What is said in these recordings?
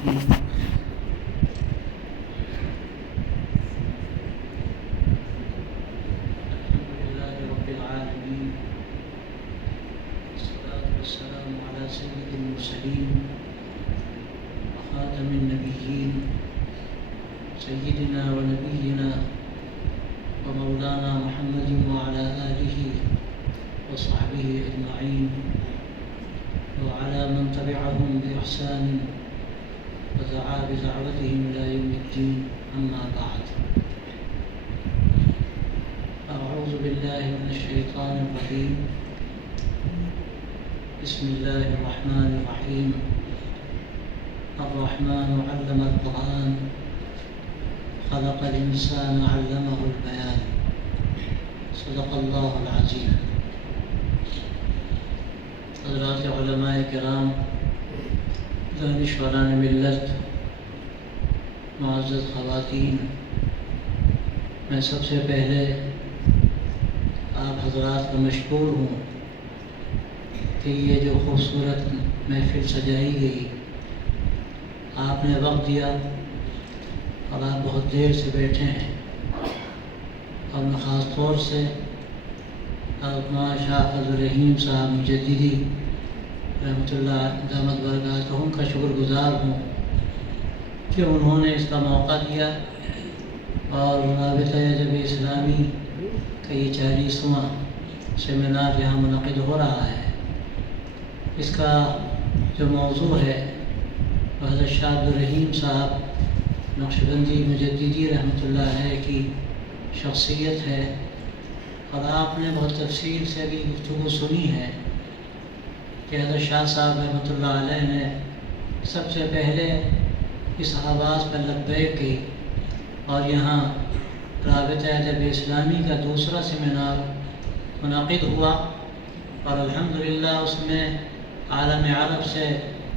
الرحيم الحمد لله رب العالمين والصلاة والسلام على سيد المرسلين وخاتم النبيين سيدنا ونبينا ومولانا محمد وعلى آله وصحبه أجمعين وعلى من تبعهم بإحسان ودعا بدعوتهم إلى يوم الدين أما بعد أعوذ بالله من الشيطان الرجيم بسم الله الرحمن الرحيم الرحمن علم القرآن خلق الإنسان علمه البيان صدق الله العظيم. حضرات علماء کرام، دانشوران ملت، معزز خواتین، میں سب سے پہلے آپ حضرات کا مشکور ہوں کہ یہ جو خوبصورت محفل سجائی گئی، آپ نے وقت دیا اور آپ بہت دیر سے بیٹھے ہیں، اور میں خاص طور سے مولانا شاہ فضل الرحیم صاحب مجددی رحمۃ اللہ دامت برکاتہم کا شکر گزار ہوں کہ انہوں نے اس کا موقع دیا اور رابطہ ادب اسلامی کا یہ 40واں سیمینار یہاں منعقد ہو رہا ہے۔ اس کا جو موضوع ہے وہ حضرت شاہ عبد الرحیم صاحب نقشبندی مجددی رحمۃ اللہ علیہ کی شخصیت ہے، اور آپ نے بہت تفصیل سے بھی گفتگو سنی ہے کہ حضرت شاہ صاحب رحمۃ اللہ علیہ نے سب سے پہلے اس آواز پر لبیک کی، اور یہاں رابطہ ادب اسلامی کا دوسرا سیمینار منعقد ہوا، اور الحمدللہ اس میں عالم عرب سے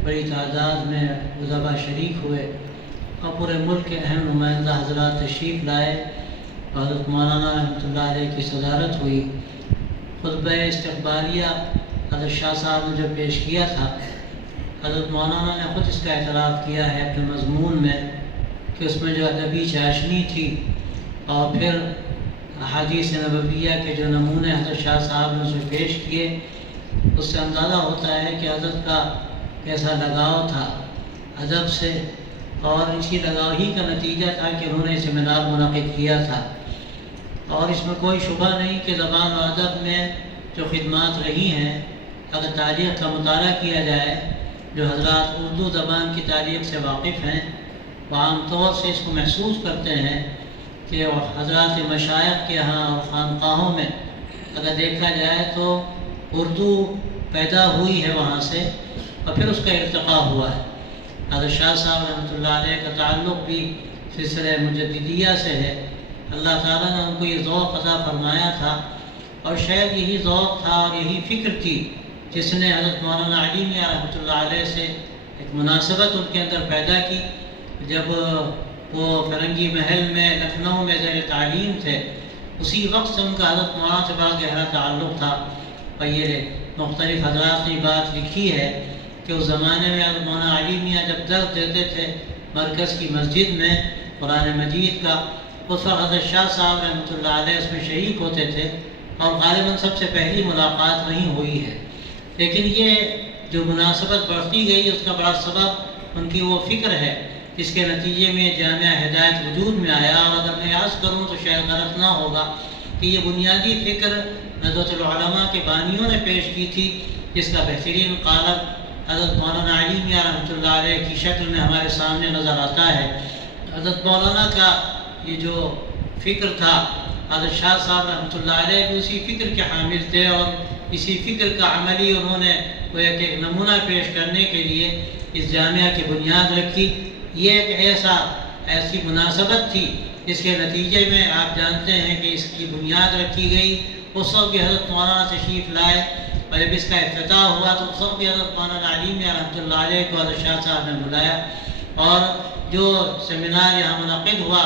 بڑی تعداد میں ادبا شریک ہوئے، اور پورے ملک کے اہم نمائندہ حضرات تشریف لائے، حضرت مولانا رحمۃ اللہ علیہ کی صدارت ہوئی۔ خطبہ استقبالیہ حضرت شاہ صاحب نے جو پیش کیا تھا، حضرت مولانا نے خود اس کا اعتراف کیا ہے اپنے مضمون میں کہ اس میں جو ادبی چاشنی تھی، اور پھر احادیث نبویہ کے جو نمونے حضرت شاہ صاحب نے اسے پیش کیے، اس سے اندازہ ہوتا ہے کہ حضرت کا کیسا لگاؤ تھا ادب سے، اور اسی لگاؤ ہی کا نتیجہ تھا کہ انہوں نے سیمینار منعقد کیا تھا۔ اور اس میں کوئی شبہ نہیں کہ زبان و ادب میں جو خدمات رہی ہیں، اگر تاریخ کا مطالعہ کیا جائے، جو حضرات اردو زبان کی تاریخ سے واقف ہیں وہ عام طور سے اس کو محسوس کرتے ہیں کہ حضرات مشائخ کے ہاں اور خانقاہوں میں اگر دیکھا جائے تو اردو پیدا ہوئی ہے وہاں سے، اور پھر اس کا ارتقاء ہوا ہے۔ حضرت شاہ صاحب رحمۃ اللہ علیہ کا تعلق بھی سلسلہ مجددیہ سے ہے۔ اللہ تعالیٰ نے ان کو یہ ذوق عطا فرمایا تھا، اور شاید یہی ذوق تھا اور یہی فکر تھی جس نے حضرت مولانا علی میاں رحمۃ اللہ علیہ سے ایک مناسبت ان کے اندر پیدا کی۔ جب وہ فرنگی محل میں لکھنؤ میں زیر تعلیم تھے، اسی وقت سے ان کا حضرت مولانا سے بڑا گہرا تعلق تھا، اور یہ مختلف حضرات نے بات لکھی ہے کہ اس زمانے میں حضرت مولانا علی میاں جب درس دیتے تھے مرکز کی مسجد میں قرآن مجید کا، اس وقت حضرت شاہ صاحب رحمۃ اللہ علیہ اس میں شریک ہوتے تھے، اور غالباً سب سے پہلی ملاقات وہیں ہوئی ہے۔ لیکن یہ جو مناسبت بڑھتی گئی، اس کا بڑا سبب ان کی وہ فکر ہے جس کے نتیجے میں جامعہ ہدایت وجود میں آیا۔ اور اگر میں یاد کروں تو شاید غلط نہ ہوگا کہ یہ بنیادی فکر ندوۃ العلماء کے بانیوں نے پیش کی تھی، جس کا بہترین قالب حضرت مولانا علی میاں رحمۃ اللہ علیہ کی شکل میں ہمارے سامنے نظر آتا ہے۔ حضرت مولانا کا یہ جو فکر تھا، حضرت شاہ صاحب رحمۃ اللہ علیہ بھی اسی فکر کے حامل تھے، اور اسی فکر کا عملی انہوں نے گویا کہ ایک نمونہ پیش کرنے کے لیے اس جامعہ کی بنیاد رکھی۔ یہ ایک ایسی مناسبت تھی جس کے نتیجے میں آپ جانتے ہیں کہ اس کی بنیاد رکھی گئی۔ اس وقت بھی حضرت مولانا تشریف لائے، اور جب اس کا افتتاح ہوا تو اس وقت بھی حضرت مولانا علی میاں رحمۃ اللہ علیہ کو حضرت شاہ صاحب نے بلایا، اور جو سیمینار یہاں منعقد ہوا،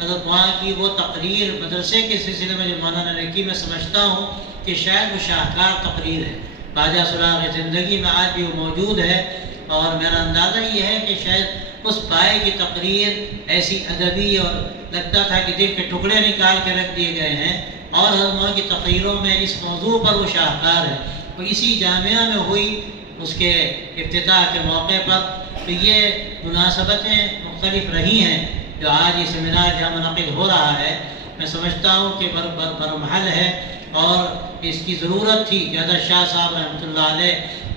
حضرت وہاں کی وہ تقریر مدرسے کے سلسلے میں جو مولانا نے کی، میں سمجھتا ہوں کہ شاید وہ شاہکار تقریر ہے۔ راجہ سراغ زندگی میں آج بھی وہ موجود ہے، اور میرا اندازہ یہ ہے کہ شاید اس پائے کی تقریر ایسی ادبی اور لگتا تھا کہ دل کے ٹکڑے نکال کے رکھ دیے گئے ہیں، اور حضرت مولانا کی تقریروں میں اس موضوع پر وہ شاہکار ہے، وہ اسی جامعہ میں ہوئی اس کے افتتاح کے موقع پر۔ تو یہ مناسبتیں مختلف رہی ہیں جو آج یہ سیمینار جہاں منعقد ہو رہا ہے، میں سمجھتا ہوں کہ برمحل ہے، اور اس کی ضرورت تھی کہ حضرت شاہ صاحب رحمۃ اللہ علیہ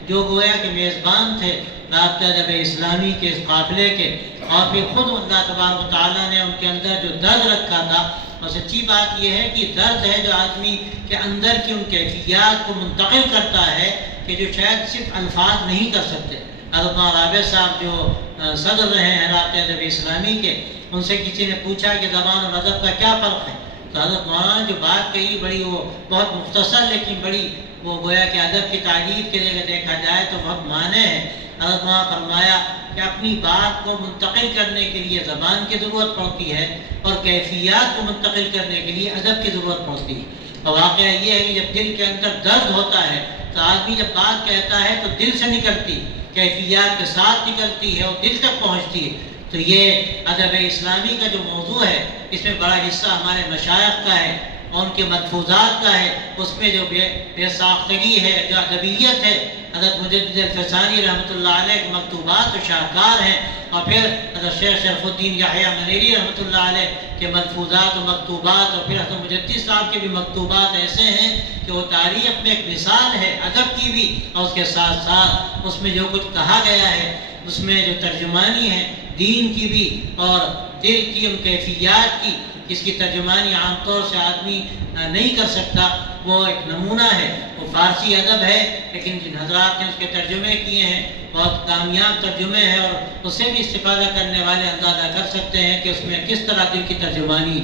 جو گویا کہ میزبان تھے رابطہ ادب اسلامی کے اس قافلے کے، اور پھر خود اللہ تبارک و تعالیٰ نے ان کے اندر جو درد رکھا تھا، اور سچی بات یہ ہے کہ درد ہے جو آدمی کے اندر کی ان کیفیات کو منتقل کرتا ہے کہ جو شاید صرف الفاظ نہیں کر سکتے۔ حضرت مولانا رابع صاحب جو صدر رہے ہیں رابطہ ادب اسلامی کے، ان سے کسی نے پوچھا کہ زبان اور ادب کا کیا فرق ہے، تو حضرت مولانا نے جو بات کہی بڑی وہ بہت مختصر لیکن بڑی وہ گویا کہ ادب کی تعریف کے لیے دیکھا جائے تو بہت معنی ہے۔ حضرت مولانا فرمایا کہ اپنی بات کو منتقل کرنے کے لیے زبان کی ضرورت پڑتی ہے، اور کیفیات کو منتقل کرنے کے لیے ادب کی ضرورت پڑتی ہے۔ اور واقعہ یہ ہے کہ جب دل کے اندر درد ہوتا ہے تو آدمی جب بات کہتا ہے تو دل سے نکلتی، کیفیات کے ساتھ نکلتی ہے اور دل تک پہنچتی ہے۔ تو یہ ادب اسلامی کا جو موضوع ہے، اس میں بڑا حصہ ہمارے مشائخ کا ہے اور ان کے ملفوظات کا ہے، اس میں جو بے ساختگی ہے، جو ادبیت ہے، حضرت مجدد الفسانی رحمۃ اللہ علیہ کے مکتوبات و شاہکار ہیں، اور پھر حضرت شیخ شرف الدین یحییٰ منیری رحمۃ اللہ علیہ کے ملفوظات و مکتوبات، اور پھر حضرت مجدد صاحب کے بھی مکتوبات ایسے ہیں کہ وہ تاریخ میں ایک مثال ہے ادب کی بھی، اور اس کے ساتھ ساتھ اس میں جو کچھ کہا گیا ہے، اس میں جو ترجمانی ہے دین کی بھی اور دل کی ان کیفیات کی، جس کی ترجمانی عام طور سے آدمی نہیں کر سکتا، وہ ایک نمونہ ہے۔ وہ فارسی ادب ہے لیکن جن حضرات نے اس کے ترجمے کیے ہیں بہت کامیاب ترجمے ہیں، اور اس سے بھی استفادہ کرنے والے اندازہ کر سکتے ہیں کہ اس میں کس طرح دل کی ترجمانی۔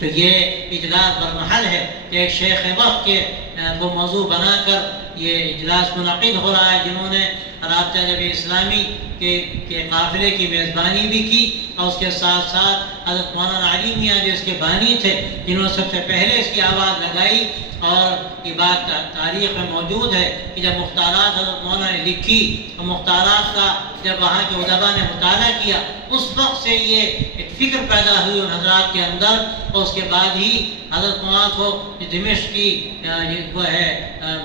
تو یہ اجلاس برمحل ہے کہ ایک شیخ وقت کے کو موضوع بنا کر یہ اجلاس منعقد ہو رہا ہے، جنہوں نے رابطہ ادب اسلامی کے قافلے کی میزبانی بھی کی، اور اس کے ساتھ ساتھ حضرت مولانا علی میاں جو اس کے بانی تھے، جنہوں نے سب سے پہلے اس کی آواز لگائی، اور یہ بات تاریخ میں موجود ہے کہ جب مختارات حضرت مولانا نے لکھی، اور مختارات کا جب وہاں کے علماء نے مطالعہ کیا، اس وقت سے یہ ایک فکر پیدا ہوئی ان حضرات کے اندر، اور اس کے بعد ہی حضرت مولانا کو دمشق کی وہ ہے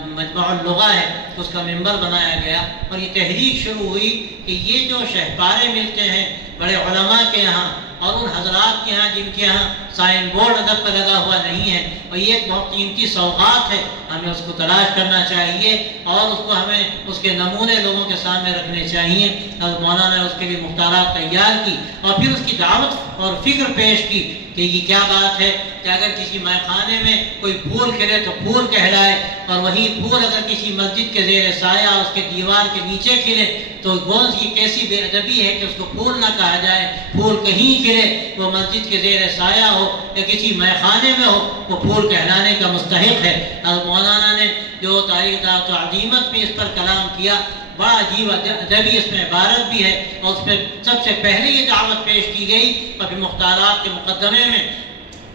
مجمع اللغہ ہے، اس کا ممبر بنایا گیا، اور یہ تحریک شروع ہوئی کہ یہ جو شہپارے ملتے ہیں بڑے علماء کے یہاں اور ان حضرات کے ہاں جن کے ہاں سائن بورڈ ادب پہ لگا ہوا نہیں ہے، اور یہ ایک بہت قیمتی سوغات ہے، ہمیں اس کو تلاش کرنا چاہیے اور اس کو ہمیں اس کے نمونے لوگوں کے سامنے رکھنے چاہیے۔ حضرت مولانا نے اس کے لیے مختارات تیار کی، اور پھر اس کی دعوت اور فکر پیش کی کہ یہ کیا بات ہے کہ اگر کسی مے خانے میں کوئی پھول کھلے تو پھول کہلائے، اور وہی پھول اگر کسی مسجد کے زیر سایہ اس کے دیوار کے نیچے کھلے تو گون کی کیسی بے ادبی ہے کہ اس کو پھول نہ کہا جائے۔ پھول کہیں کھلے، وہ مسجد کے زیر سایہ ہو یا کسی مے خانے میں ہو، وہ پھول کہلانے کا مستحق ہے۔ حضرت مولانا نے جو تاریخ دعوت و عظیمت میں اس پر کلام کیا، بڑا عجیب ادبی اس میں عبارت بھی ہے، اور اس میں سب سے پہلے یہ دعوت پیش کی گئی، اور پھر مختارات کے مقدمے میں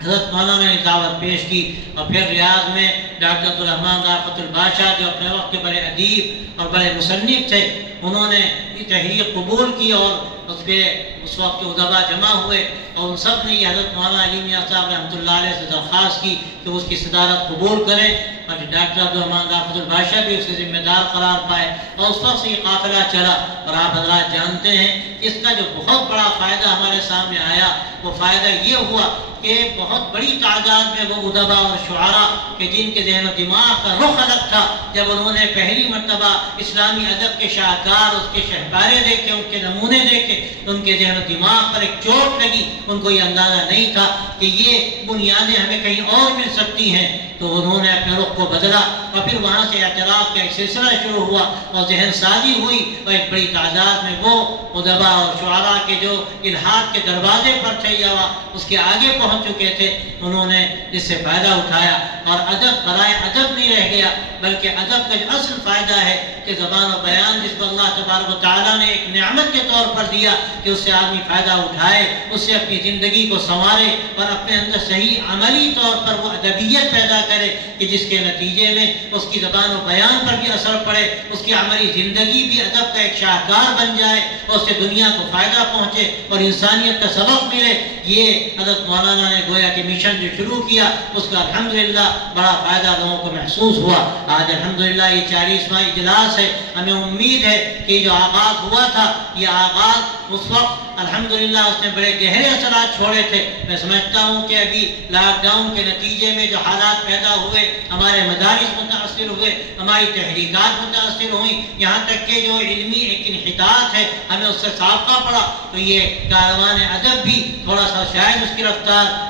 حضرت مولانا نے دعوت پیش کی، اور پھر ریاض میں ڈاکٹر عبدالرحمن رافت الباشا جو اپنے وقت کے بڑے ادیب اور بڑے مصنف تھے، انہوں نے یہ تحریک قبول کی، اور اس پہ اس وقت کے ادبا جمع ہوئے، اور ان سب نے یہ حضرت مولانا علی میاں صاحب رحمۃ اللہ علیہ سے درخواست کی کہ اس کی صدارت قبول کریں، اور ڈاکٹر عبدالرحمن رافت الباشا بھی اس کے ذمہ دار قرار پائے، اور اس وقت سے یہ قافلہ چلا۔ اور آپ حضرات جانتے ہیں اس کا جو بہت بڑا فائدہ ہمارے سامنے آیا، وہ فائدہ یہ ہوا کہ بہت بڑی تعداد میں وہ ادبا اور شعراء کہ جن کے ذہن و دماغ کا رخ الگ تھا، جب انہوں نے پہلی مرتبہ اسلامی ادب کے شاہکار، اس کے شہپارے دیکھے، ان کے نمونے دیکھے، ان کے ذہن و دماغ پر ایک چوٹ لگی، ان کو یہ اندازہ نہیں تھا کہ یہ بنیادیں ہمیں کہیں اور مل سکتی ہیں، تو انہوں نے اپنے رخ کو بدلا، اور پھر وہاں سے اعتراف کا ایک سلسلہ شروع ہوا، اور ذہن سازی ہوئی، اور ایک بڑی تعداد میں وہ ادبا اور شعراء کے جو الحاد کے دروازے پر تھے یا اس کے آگے پہنچ چکے تھے، انہوں نے اس سے فائدہ اٹھایا، اور ادب برائے ادب نہیں رہ گیا، بلکہ ادب کا جو اصل فائدہ ہے کہ زبان و بیان جس کو اللہ تبارک و تعالیٰ نے ایک نعمت کے طور پر دیا کہ اس سے آدمی فائدہ اٹھائے، اس سے اپنی زندگی کو سنوارے، اور اپنے اندر صحیح عملی طور پر وہ ادبیت پیدا کرے کہ جس کے نتیجے میں اس کی زبان و بیان پر بھی اثر پڑے، اس کی عملی زندگی بھی ادب کا ایک شاہکار بن جائے اور اس سے دنیا کو فائدہ پہنچے اور انسانیت کا سبق ملے۔ یہ حضرت مولانا نے گویا کہ مشن جو شروع کیا اس کا الحمدللہ بڑا فائدہ لوگوں کو محسوس ہوا۔ آج الحمدللہ یہ 40واں اجلاس ہے۔ ہمیں امید ہے کہ جو آغاز ہوا تھا یہ آغاز اس وقت الحمدللہ اس نے بڑے گہرے اثرات چھوڑے تھے۔ میں سمجھتا ہوں کہ ابھی لاک ڈاؤن کے نتیجے میں جو حالات پیدا ہوئے، ہمارے مدارس متاثر ہوئے، ہماری تحریکات متاثر ہوئیں، یہاں تک کہ جو علمی ایک انحطاط ہے ہمیں اس سے سابقہ پڑا، تو یہ کاروان ادب بھی تھوڑا سا شاید اس کی رفتار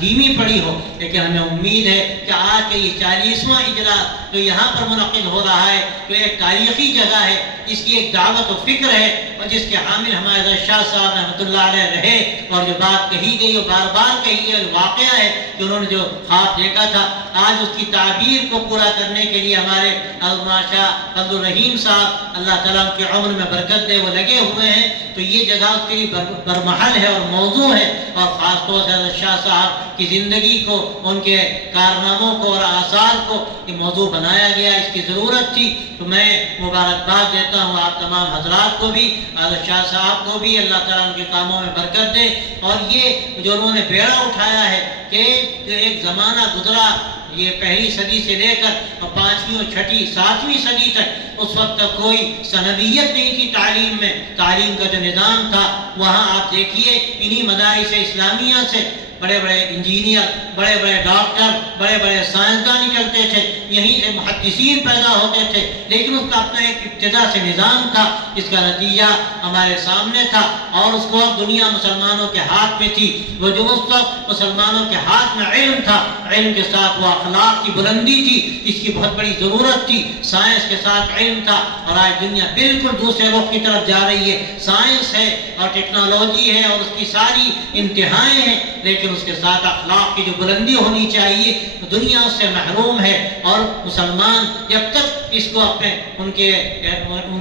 دھیمی پڑی ہو، لیکن ہمیں امید ہے کہ آج کے یہ 40واں اجلاس جو یہاں پر منعقد ہو رہا ہے، جو ایک تاریخی جگہ ہے، اس کی ایک دعوت و فکر ہے اور جس کے حامل ہمارے حضرت شاہ صاحب رحمۃ اللہ علیہ رہے، اور جو بات کہی گئی اور بار بار کہی ہے، واقعہ ہے کہ انہوں نے جو خواب دیکھا تھا، آج اس کی تعبیر کو پورا کرنے کے لیے ہمارے علامہ شاہ فضل الرحیم صاحب اللہ تعالیٰ ان کے عمر میں برکت دے وہ لگے ہوئے ہیں، تو یہ جگہ اس کے لیے برمحل ہے اور موضوع ہے، اور خاص طور سے حضرت شاہ صاحب کی زندگی کو، ان کے کارناموں کو اور آثار کو یہ موضوع بنایا گیا، اس کی ضرورت تھی۔ تو میں مبارکباد دیتا ہوں آپ تمام حضرات کو بھی، حضرت شاہ صاحب کو بھی، اللہ تعالیٰ ان کے کاموں میں برکت دے، اور یہ جو انہوں نے بیڑا اٹھایا ہے کہ جو ایک زمانہ گزرا، یہ پہلی صدی سے لے کر 5ویں، 6ویں، 7ویں صدی تک، اس وقت تک کوئی ثانویت نہیں تھی تعلیم میں، تعلیم کا جو نظام تھا وہاں آپ دیکھیے انہی مدارس اسلامیہ سے بڑے بڑے انجینئر، بڑے بڑے ڈاکٹر، بڑے بڑے سائنسداں نکلتے تھے، یہیں سے محدثین پیدا ہوتے تھے، لیکن اس کا اپنا ایک ابتدا سے نظام تھا، اس کا نتیجہ ہمارے سامنے تھا، اور اس وقت دنیا مسلمانوں کے ہاتھ میں تھی، وہ جو اس وقت مسلمانوں کے ہاتھ میں علم تھا، علم کے ساتھ وہ اخلاق کی بلندی تھی، اس کی بہت بڑی ضرورت تھی، سائنس کے ساتھ علم تھا، اور آج دنیا بالکل دوسرے رخ کی طرف جا رہی ہے، سائنس ہے اور ٹیکنالوجی ہے اور اس کی ساری انتہائیں ہیں، لیکن اس کے ساتھ اخلاق کی جو بلندی ہونی چاہیے دنیا اس سے محروم ہے، اور مسلمان جب تک اس کو اپنے ان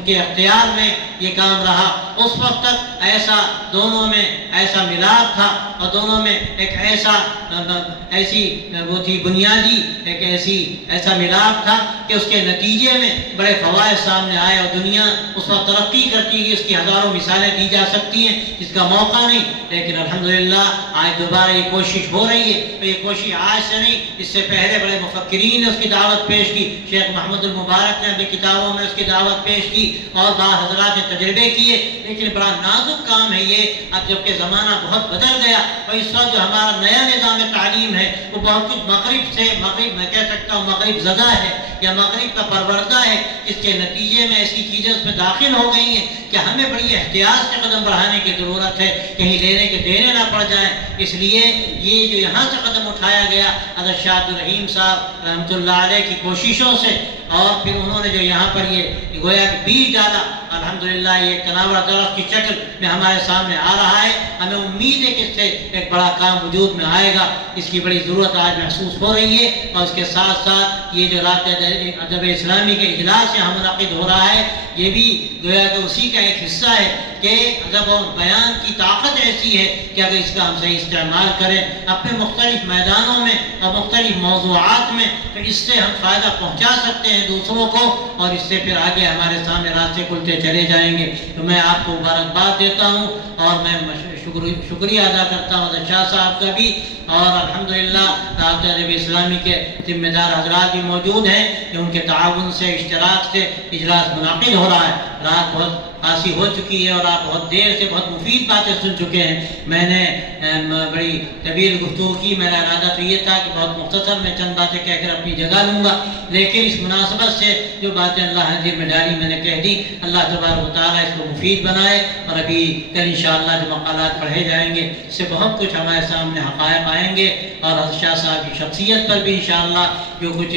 کے اختیار میں یہ کام رہا، اس وقت تک ایسا دونوں میں ایسا ملاپ تھا، اور دونوں میں ایک ایسی وہ تھی بنیادی ایک ایسا ملاپ تھا کہ اس کے نتیجے میں بڑے فوائد سامنے آئے، اور دنیا اس وقت ترقی کرتی گئی، اس کی ہزاروں مثالیں دی جا سکتی ہیں، اس کا موقع نہیں، لیکن الحمدللہ آج دوبارہ یہ کوشش ہو رہی ہے، تو یہ کوشش آج سے نہیں، اس سے پہلے بڑے مفکرین نے اس کی دعوت پیش کی، شیخ محمد المبارک نے اپنی کتابوں میں اس کی دعوت پیش کی، اور بعض حضرات نے تجربے کیے، لیکن بڑا نازک کام ہے یہ، اب جبکہ زمانہ بہت بدل گیا، اور اس وقت جو ہمارا نیا نظام تعلیم ہے وہ بہت کچھ مغرب میں کہہ سکتا ہوں مغرب زدہ ہے یا مغرب کا پروردہ ہے، اس کے نتیجے میں ایسی چیزیں اس میں داخل ہو گئی ہیں کہ ہمیں بڑی احتیاط سے قدم بڑھانے کی ضرورت ہے، کہیں لینے کے دینے نہ پڑ جائیں، اس لیے یہ جو یہاں سے قدم اٹھایا گیا حضرت شاہ عبد الرحیم صاحب رحمۃ اللہ علیہ کی کوششوں سے، اور پھر انہوں نے جو یہاں پر یہ گویا کہ بیج ڈالا، الحمدللہ یہ تناور درخت کی شکل میں ہمارے سامنے آ رہا ہے، ہمیں امید ہے کہ اس سے ایک بڑا کام وجود میں آئے گا، اس کی بڑی ضرورت آج محسوس ہو رہی ہے، اور اس کے ساتھ ساتھ یہ جو رابطہ ادب اسلامی کے اجلاس یہاں منعقد ہو رہا ہے، یہ بھی گویا کہ اسی کا ایک حصہ ہے کہ ادب اور بیان کی طاقت ایسی ہے کہ اگر اس کا ہم صحیح استعمال کریں اپنے مختلف میدانوں میں اور مختلف موضوعات میں، تو اس سے ہم فائدہ پہنچا سکتے ہیں دوسروں کو، اور اس سے پھر آگے ہمارے سامنے راستے کھلتے چلے جائیں گے۔ تو میں آپ کو مبارکباد دیتا ہوں، اور میں شکریہ ادا کرتا ہوں حضرت شاہ صاحب کا بھی، اور الحمدللہ رابطہ ادب اسلامی کے ذمہ دار حضرات بھی موجود ہیں کہ ان کے تعاون سے، اشتراک سے اجلاس منعقد ہو رہا ہے۔ رات بہت قاصی ہو چکی ہے اور آپ بہت دیر سے بہت مفید باتیں سن چکے ہیں، میں نے بڑی طویل گفتگو کی، میرا ارادہ تو یہ تھا کہ بہت مختصر میں چند باتیں کہہ کر اپنی جگہ لوں گا، لیکن اس مناسبت سے جو باتیں اللہ نے دل میں ڈالی میں نے کہہ دی، اللہ تبارک و تعالیٰ اس کو مفید بنائے، اور ابھی کل انشاءاللہ جو مقالات پڑھے جائیں گے اس سے بہت کچھ ہمارے سامنے حقائق آئیں گے، اور حضرت شاہ صاحب کی شخصیت پر بھی انشاءاللہ جو کچھ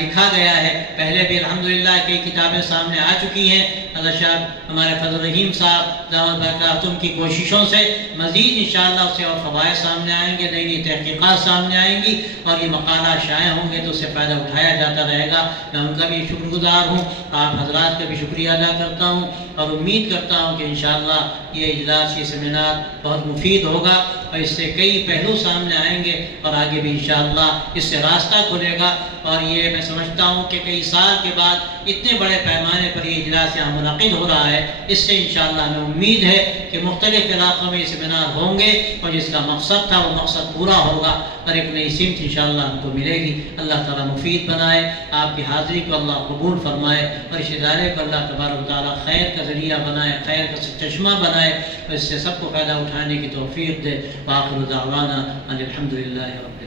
لکھا گیا ہے، پہلے بھی الحمدللہ کئی کتابیں سامنے آ چکی ہیں، اللہ شاہ ہمارے فضل رحیم صاحب دامت برکاتہم کی کوششوں سے مزید انشاءاللہ اس سے اور فوائد سامنے آئیں گے، نئی نئی تحقیقات سامنے آئیں گی اور یہ مقالات شائع ہوں گے تو اس سے فائدہ اٹھایا جاتا رہے گا۔ میں ان کا بھی شکر گزار ہوں، آپ حضرات کا بھی شکریہ ادا کرتا ہوں اور امید کرتا ہوں کہ انشاءاللہ یہ اجلاس، یہ سیمینار بہت مفید ہوگا اور اس سے کئی پہلو سامنے آئیں گے اور آگے بھی انشاءاللہ اس سے راستہ کھلے گا۔ اور یہ میں سمجھتا ہوں کہ کئی سال کے بعد اتنے بڑے پیمانے پر یہ اجلاس یہاں منعقد ہو رہا ہے، اس سے انشاءاللہ ہمیں امید ہے کہ مختلف علاقوں میں یہ سیمینار ہوں گے اور جس کا مقصد تھا وہ مقصد پورا ہوگا اور ایک نئی سمت انشاءاللہ ہم کو ملے گی۔ اللہ تعالیٰ مفید بنائے، آپ کی حاضری کو اللہ قبول فرمائے اور اس ادارے کو اللہ تبارک و تعالیٰ خیر کا ذریعہ بنائے، خیر کا چشمہ بنائے اور اس سے سب کو فائدہ اٹھانے کی توفیق دے۔ وآخر دعوانا ان الحمد للہ رب العالمین۔